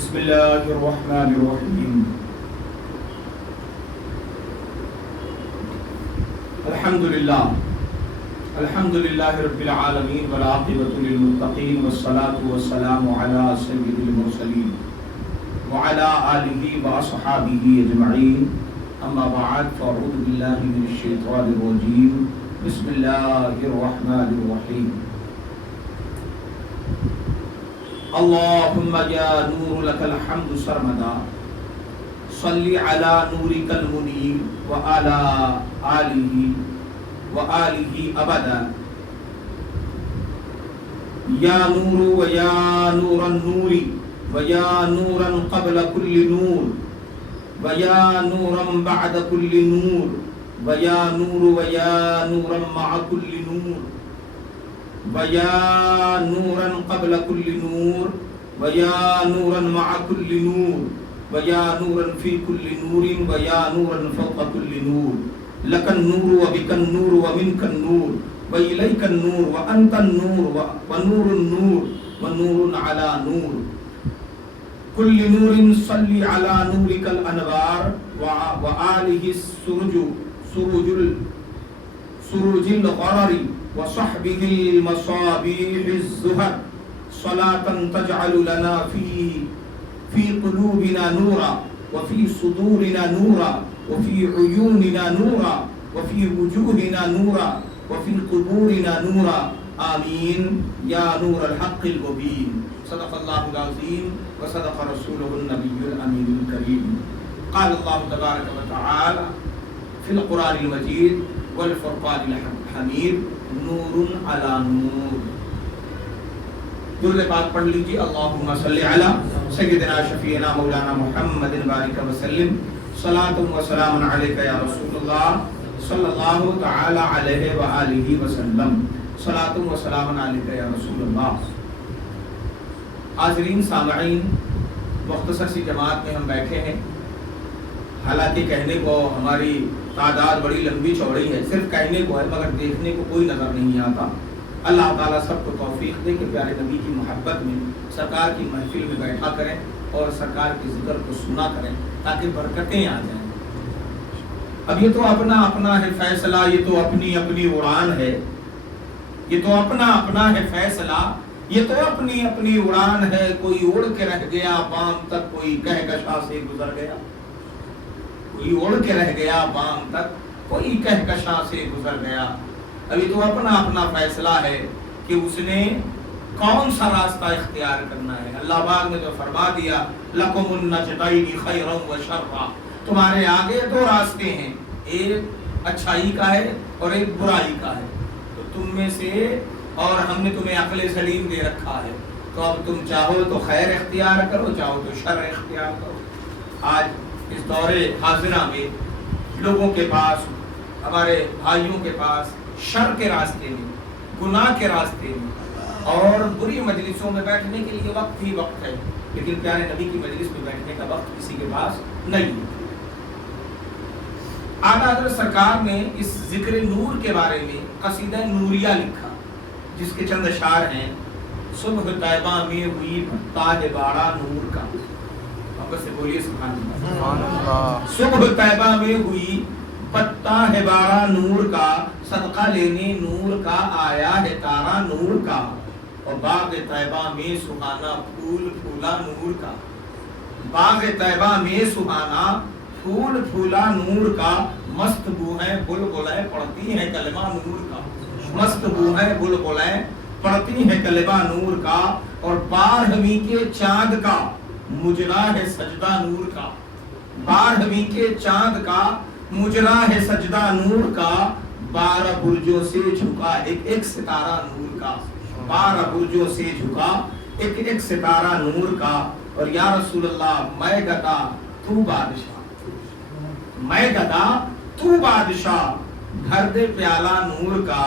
بسم اللہ الرحمن الرحیم الحمد للہ رب العالمین والعاقبۃ للمتقین والصلاة والسلام علی سید المرسلین وعلی آلہ واصحابہ اجمعین اما بعد فاعوذ باللہ من الشیطان الرجیم بسم اللہ الرحمن الرحیم اللہم یا نور لک الحمد سرمدا صلی علی نورک المنیر وعلی آلہ ابدا یا نور و یا نور النور و یا نورا قبل کل نور و یا نورا بعد کل نور و یا نور و یا نورا مع کل نور و یا نورا قبل کل نور و یا نورا مع کل نور و یا نورا فی کل نور و یا نورا فوق کل نور لک النور و بک النور و منک النور و الیک النور و انت النور و نور النور و نور علی نور کل نور صلی علی نورک الانوار و آلہ سروج الغرر و صحبہ المصابیح الزہر صلاة تجعل لنا فی قلوبنا نورا وفی صدورنا نورا وفی عیوننا نورا وفی وجوہنا نورا وفی قبورنا نورا آمین یا نور الحق المبین صدق اللہ العظیم وصدق رسولہ النبی الامین الکریم قال اللہ تبارک وتعالی فی القرآن المجید والفرقان الحمید نور علی نور. درود پاک پڑھ لیجیے. اللہم صلی علی سیدنا شفیعنا مولانا محمد بارک وسلم صلاۃ و سلام علیک یا رسول اللہ صلی اللہ تعالی علیہ وآلہ وسلم صلاۃ و سلام علیک یا رسول اللہ. حاضرین سامعین، مختصر سی جماعت میں ہم بیٹھے ہیں. حالانکہ کہنے کو ہماری تعداد بڑی لمبی چوڑی ہے، صرف کہنے کو ہے مگر دیکھنے کو کوئی نظر نہیں آتا. اللہ تعالیٰ سب کو توفیق دے کہ پیارے نبی کی محبت میں سرکار کی محفل میں بیٹھا کریں اور سرکار کے ذکر کو سنا کریں تاکہ برکتیں آ جائیں. اب یہ تو اپنا اپنا ہے فیصلہ، یہ تو اپنی اپنی اڑان ہے، یہ تو اپنا اپنا ہے فیصلہ، یہ تو اپنی اپنی اڑان ہے. کوئی اڑ کے رہ گیا بام تک، کوئی کہکشاں سے گزر گیا. کوئی اڑ کے رہ گیا بام تک، کوئی کہکشاں سے گزر گیا. ابھی تو اپنا اپنا فیصلہ ہے کہ اس نے کون سا راستہ اختیار کرنا ہے. اللہ پاک نے تو فرما دیا لَكُمُ النَّجْدَيْنِ خَيْرًا وَشَرًّا، تمہارے آگے دو راستے ہیں، ایک اچھائی کا ہے اور ایک برائی کا ہے. تو تم میں سے، اور ہم نے تمہیں عقل سلیم دے رکھا ہے، تو اب تم چاہو تو خیر اختیار کرو، چاہو تو شر اختیار کرو. آج اس دور حاضرہ میں لوگوں کے پاس، ہمارے بھائیوں کے پاس شر کے راستے میں، گناہ کے راستے میں اور بری مجلسوں میں بیٹھنے کے لیے وقت ہی وقت ہے، لیکن پیارے نبی کی مجلس میں بیٹھنے کا وقت کسی کے پاس نہیں ہے. اعلیٰ حضرت سرکار نے اس ذکر نور کے بارے میں قصیدہ نوریہ لکھا، جس کے چند اشعار ہیں. صبح طیبہ میں ہوئی تاج باڑا نور کا، محبت سے بولیے سبحان اللہ. صبح طیبہ میں ہوئی پتا ہے بارہ نور کا، صدقہ لینے نور کا آیا ہے تارا نور کا. اور باغ طیبہ میں سہانا پھول پھولا نور کا، باغ طیبہ میں سہانا پھول پھولا نور کا. مست بوہیں بلبلیں پڑھتی ہیں کلمہ نور کا، مست بوہیں بلبلیں پڑھتی ہیں کلمہ نور کا. اور 12ویں کے چاند کا مجرا ہے سجدہ نور کا، 12ویں کے چاند کا مجرا ہے سجدہ نور کا. 12 برجوں سے جھکا ایک ایک ستارہ نور کا، 12 برجوں سے جھکا ایک ایک ستارہ نور کا. اور یا رسول اللہ میں گدا تو بادشاہ، میں گدا تو بادشاہ، بھر دے پیالہ نور کا.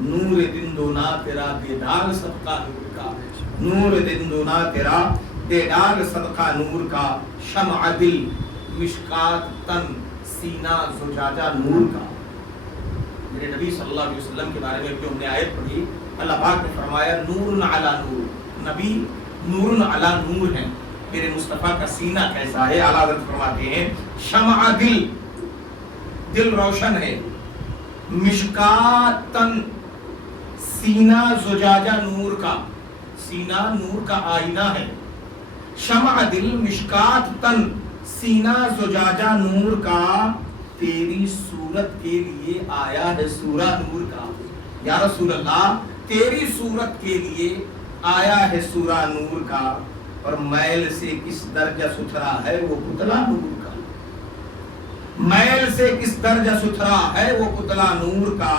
نور دن دونا تیرا دیدار صدقہ نور کا، نور دن دونا تیرا دیدار صدقہ نور کا. شمع دل مشکات تن سینہ زجاجہ نور کا. میرے نبی صلی اللہ علیہ وسلم کے بارے میں جو ہم نے آیت پڑھی، اللہ پاک نے فرمایا نور علی نور، نبی نور علی نور ہیں. میرے مصطفیٰ کا سینہ کیسا ہے؟ اعلیٰ حضرت فرماتے ہیں شمع دل، دل روشن ہے، مشکاتن سینہ زجاجہ نور کا، سینہ نور کا آئینہ ہے، شمع دل مشکات تن سینہ زجاجہ نور کا، تیری صورت کے لیے آیا ہے سورہ نور کا، یا رسول اللہ تیری صورت کے لیے آیا ہے سورہ نور کا، اور میل سے کس درجہ ستھرا ہے وہ پتلا نور کا، میل سے کس درجہ ستھرا ہے وہ پتلا نور کا،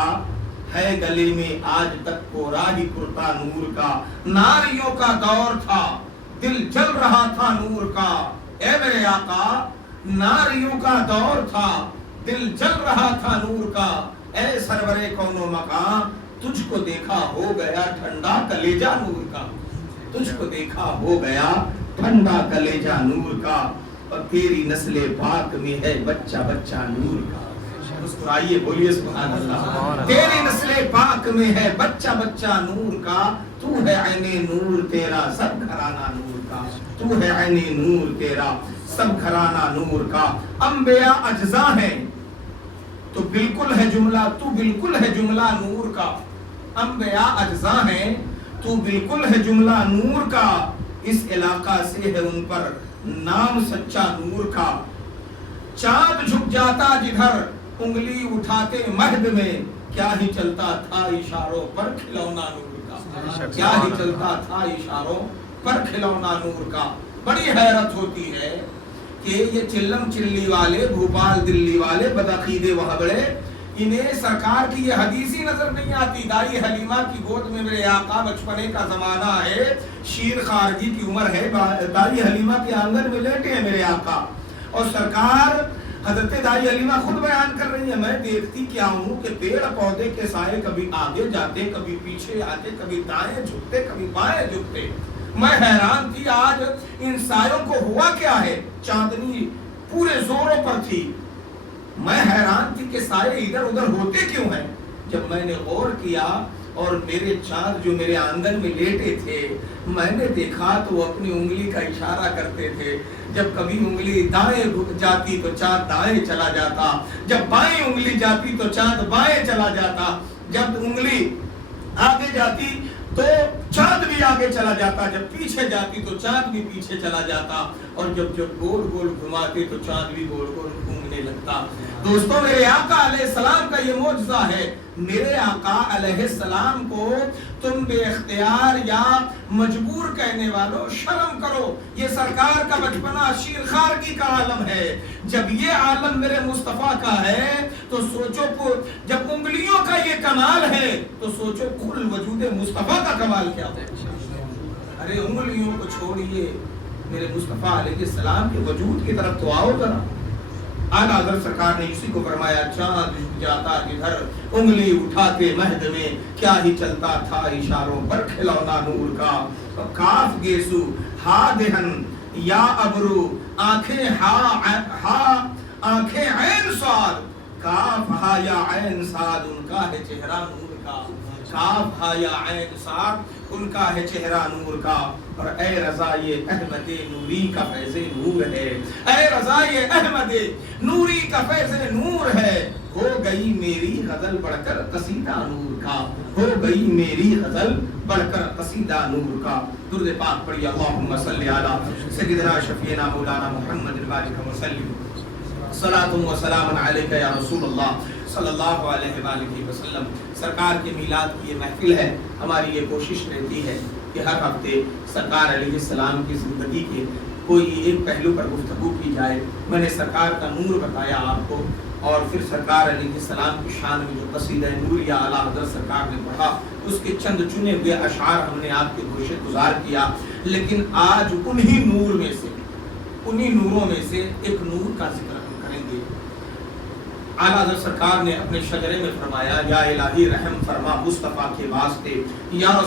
ہے گلے میں آج تک کورا ہی کرتا نور کا، ناریوں کا دور تھا دل جل رہا تھا نور کا، اے میرے آقا ناریوں کا دور تھا دل جل رہا تھا نور کا، اے سرور کون و مقام تجھ کو دیکھا ہو گیا ٹھنڈا کلیجہ نور کا، تجھ کو دیکھا ہو گیا ٹھنڈا کلیجہ نور کا، اور تیری نسل پاک میں ہے بچہ بچہ نور کا، مسکرائیے بولیے سبحان اللہ، تیری نسل پاک میں ہے بچہ بچہ نور کا، تو ہے عین نور تیرا سب گھرانہ نور کا، تو ہے عین نور تیرا سب گھرانہ نور کا، انبیاء اجزاء ہیں تو بالکل ہے جملہ، تو بالکل ہے جملہ نور کا، انبیاء اجزاء ہیں تو بالکل ہے جملہ نور کا، اس علاقہ سے ہے ان پر نام سچا نور کا، چاند جھک جاتا جدھر انگلی اٹھاتے مہد میں، کیا ہی چلتا تھا اشاروں پر کھلونا نور کا، کیا ہی چلتا تھا اشاروں پر کھلونا نور کا۔ بڑی حیرت ہوتی ہے کہ یہ چلم چلی والے بھوپال دلی والے بدعقیدے وہابڑے، انہیں سرکار کی یہ حدیث ہی نظر نہیں آتی، دائی حلیمہ کی گود میں میرے آقا بچپنے کا زمانہ ہے، شیر خارجی کی عمر ہے، دائی حلیمہ کے آنگن میں لیٹے ہیں میرے آقا، اور سرکار حضرت دائی حلیمہ خود بیان کر رہی ہے، میں دیکھتی کیا ہوں کہ پیڑ پودے کے سائے کبھی آگے جاتے کبھی پیچھے آتے، کبھی دائیں جھکتے کبھی بائیں جھکتے، میں حیران تھی آج ان سایوں کو ہوا کیا ہے، چاندنی پورے زوروں پر تھی، میں حیران تھی کہ سائے ادھر ادھر ہوتے کیوں ہیں، جب میں نے غور کیا اور میرے چاند جو میرے آنگن میں لیٹے تھے، میں نے دیکھا تو وہ اپنی انگلی کا اشارہ کرتے تھے، جب کبھی انگلی دائیں جاتی تو چاند دائیں چلا جاتا، جب بائیں انگلی جاتی تو چاند بائیں چلا جاتا، جب انگلی آگے جاتی تو چاند بھی آگے چلا جاتا، جب پیچھے جاتی تو چاند بھی پیچھے چلا جاتا، اور جب گول گول گھماتے تو چاند بھی گول گول گھومنے لگتا۔ دوستو میرے آقا علیہ السلام کا یہ معجزہ ہے، میرے آقا علیہ السلام کو تم بے اختیار یا مجبور کہنے والوں شرم کرو، یہ سرکار کا بچپنا شیر خارجی کا عالم ہے، جب یہ عالم میرے مصطفیٰ کا ہے تو سوچو، جب انگلیوں کا یہ کمال ہے تو سوچو کل وجود مصطفیٰ کا کمال کیا ہے۔ ارے انگلیوں کو چھوڑیے، میرے مصطفیٰ علیہ السلام کے وجود کی طرف تو آؤ ذرا۔ اعلیٰ حضرت سرکار نے اسی کو فرمایا، چاند جھک جاتا جدھر انگلی اٹھاتے مہد میں، کیا ہی چلتا تھا اشاروں پر کھلونا نور کا۔ کاف گیسو ہا دہن یا ابرو آنکھیں آنکھیں عین صاد، کاف ہا یا عین صاد ان کا ہے چہرہ نور کا، کاف ہا یا عین صاد ان کا ہے چہرہ نور کا۔ اور اے رضائے احمد نوری کا فیض نور ہے، اے رضائے احمد نوری کا فیض نور ہے، ہو گئی میری غزل بڑھ کر قصیدہ نور کا، ہو گئی میری غزل بڑھ کر قصیدہ نور کا۔ درود پاک پڑھیے، اللہم صلی علی سیدنا شفیعنا مولانا محمد وبارک وسلم، صلاۃ و سلام علیک یا رسول اللہ صلی اللہ علیہ وآلہ وسلم۔ سرکار کے میلاد کی یہ محفل ہے، ہماری یہ کوشش رہتی ہے کہ ہر ہفتے سرکار علیہ السلام کی زندگی کے کوئی ایک پہلو پر گفتگو کی جائے۔ میں نے سرکار کا نور بتایا آپ کو، اور پھر سرکار علیہ السلام کی شان میں جو قصیدہ نوریہ اعلیٰ حضرت سرکار نے پڑھا، اس کے چند چنے ہوئے اشعار ہم نے آپ کے گوشے گزار کیا۔ لیکن آج انہی نور میں سے، انہی نوروں میں سے ایک نور کا ذکر ہم کریں گے۔ اعلیٰ حضرت سرکار نے اپنے شجرے میں فرمایا، یا الہی رحم فرما مصطفیٰ کے واسطے، یا